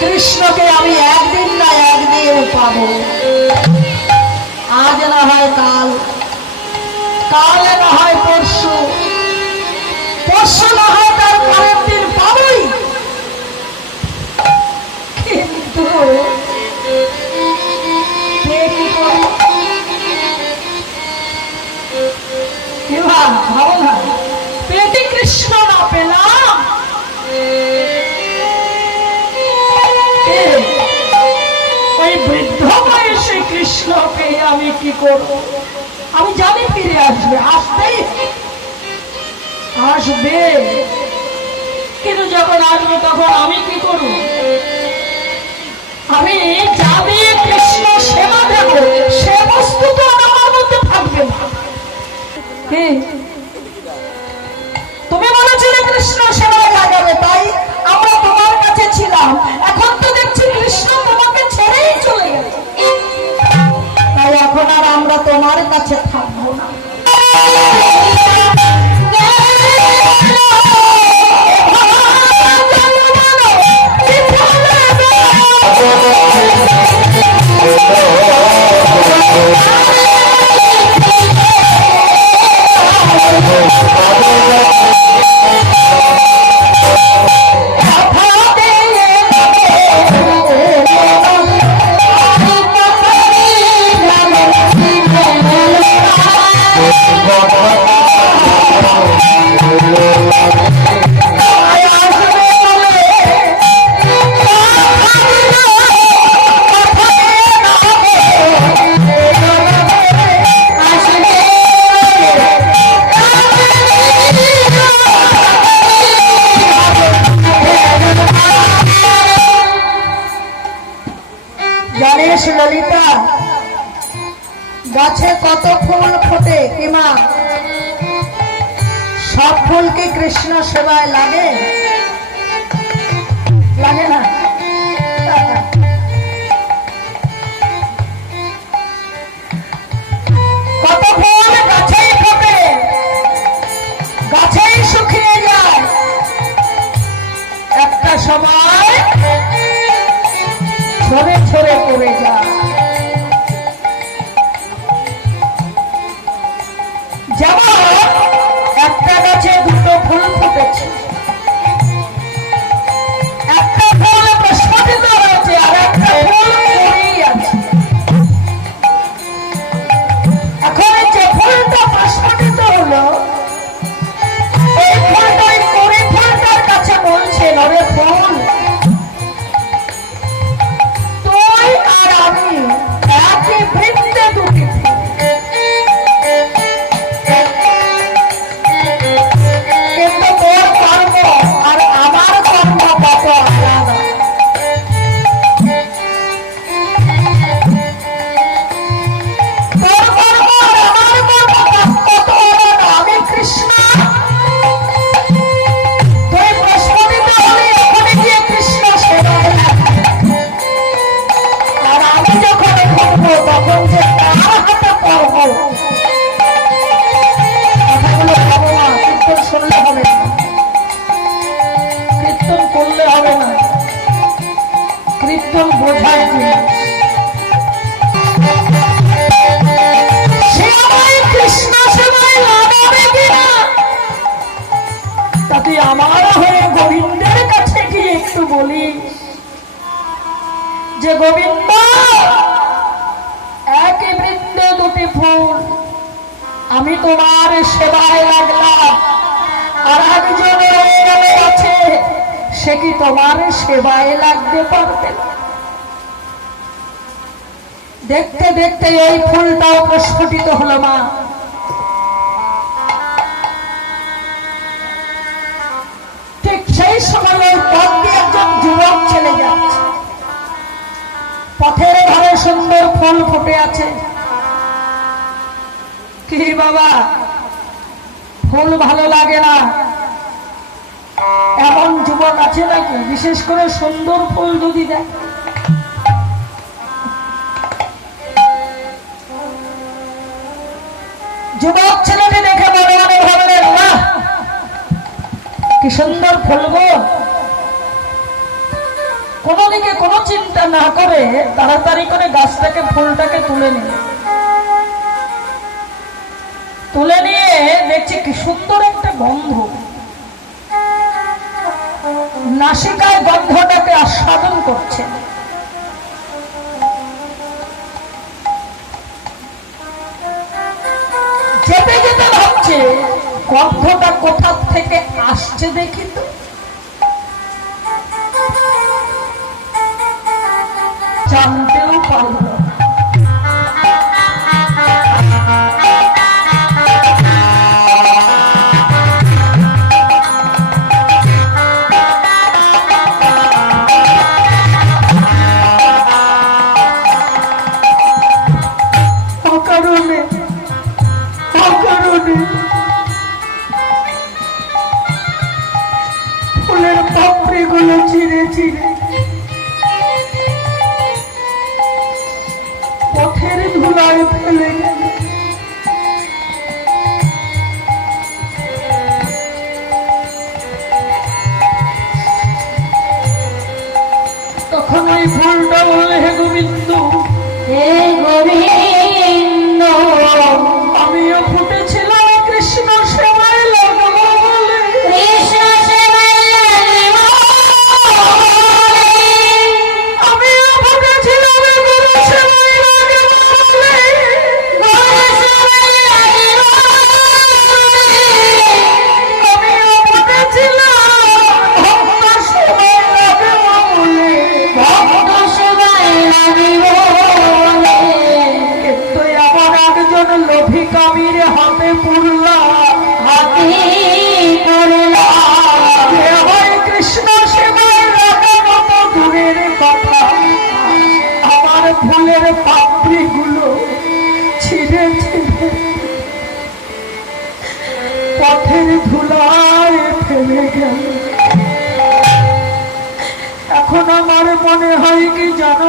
কৃষ্ণকে আমি একদিন না একদিন পাবো, আজ না হয় কাল, কালে না হয় পরশু, পরশু না হয় তার পরের দিন পাবই। কিন্তু ভাবো না, পেটে কৃষ্ণ না পেলাম, ওই বৃদ্ধ বয়সে কৃষ্ণকে আমি কি করব? আমি জানি ফিরে আসবে, আসবেই আসবে, কিন্তু যখন আসবে তখন আমি কি করব? আমি যা দিয়ে কৃষ্ণ সেবা দেব সে বস্তু তো আমার মধ্যে থাকবে না। তুমি বলেছিলে কৃষ্ণ সেবায় লাগাবে, তাই আমরা তোমার কাছে ছিলাম। এখন তো দেখছি কৃষ্ণ তোমাকে ছেড়েই চলে গেছে, তাই এখন আর আমরা তোমার কাছে থাকবো না। জানিস ললিতা, গাছে কত ফুল ফোটে কিমা, সব ফুল কি কৃষ্ণ সেবায় লাগে? লাগে না। কত ফুল গাছেই ফোটে, গাছেই শুকিয়ে যায়, একটা সময় ছড়ে ছড়ে পড়ে যায়। যেমন একটা গাছে দুটো ফুল ফুটেছে, একটা ফুল প্রস্ফুটিত হয়েছে আর একটা ফুল পড়েই আছে। এখন যে ফুলটা প্রস্ফুটিত হলো, এই ফুলটাই করে ফুলটার কাছে বলছে, নরে ফুল আর আমি একই বৃত্তে দুটি, কিন্তু তোর কর্ম আর আমার কর্ম কত আলাদা। তোর কর্ম আর আমার কর্ম কত আলাদা। আমি কৃষ্ণ, তুই প্রস্ফুটিত হলে ওখানে গিয়ে কৃষ্ণ সেবায় যখন করবো তখন যে তার হাতে করবো। কথাগুলো ভাবো না, কীর্তন শুনলে হবে না, কীর্তন করলে হবে না, কীর্তন বোঝার জিনিস। সে আমায় কৃষ্ণ সেবায় লাগাবে কিনা, তা তুই আমার হয়ে গোবিন্দের কাছে গিয়ে একটু বলিস যে গোবিন্দ, একই বৃন্দে দুটি ফুল, আমি তোমার সেবায় লাগলাম, আর একজন আছে সে কি তোমার সেবায় লাগতে পারবে? দেখতে দেখতে এই ফুলটাও প্রস্ফুটিত হলো মা। ঠিক সেই সময় ওই পথ দিয়ে একজন যুবক ছেলে যাচ্ছে, পথের ধারে সুন্দর ফুল ফুটে আছে। কি বাবা, ফুল ভালো লাগে না এমন যুবক আছে নাকি? বিশেষ করে সুন্দর ফুল যদি দেয়। যুবক ছেলেটি দেখে মনে মনে ভাবলেন, বাহ কি সুন্দর ফুল গো। কোনো দিকে কোনো চিন্তা না করে তাড়াতাড়ি করে গাছটাকে ফুলটাকে তুলে নিয়ে দেখছি কি সুন্দর একটা গন্ধ, নাসিকায় গন্ধটাকে আস্বাদন করছে। যেতে যেতে ভাবছে গন্ধটা কোথা থেকে আসছে দেখি তো। জানতেও পারল ফুলের পাপড়িগুলো চিরে চিরে পথের ধুলায় ফেলে গেল। তখন ওই ফুলটা বললে, হে গোবিন্দ, হে গোবিন্দ, আমিও ফুটেছিলাম কৃষ্ণ সেবায় লাগবো বলে। কৃষ্ণ সেবায় লাগবো আমিও ফুটেছিলাম গুরু সেবায় লাগবো বলে। গুরু সেবায় লাগবো আমিও ফুটেছিলাম ভক্ত সেবায় লাগবো বলে। ভক্ত সেবায় লাগবো বলে। কিন্তু এমন একজন লোভী কামির হাতে পুরলা কৃষ্ণ সেবায় লাগানো তো দূরের কথা, আমার ফুলের পাপড়ি গুলো ছিঁড়ে ছিঁড়ে পথের ধুলায় ফেলে গেল। এখন আমার মনে হয় কি জানো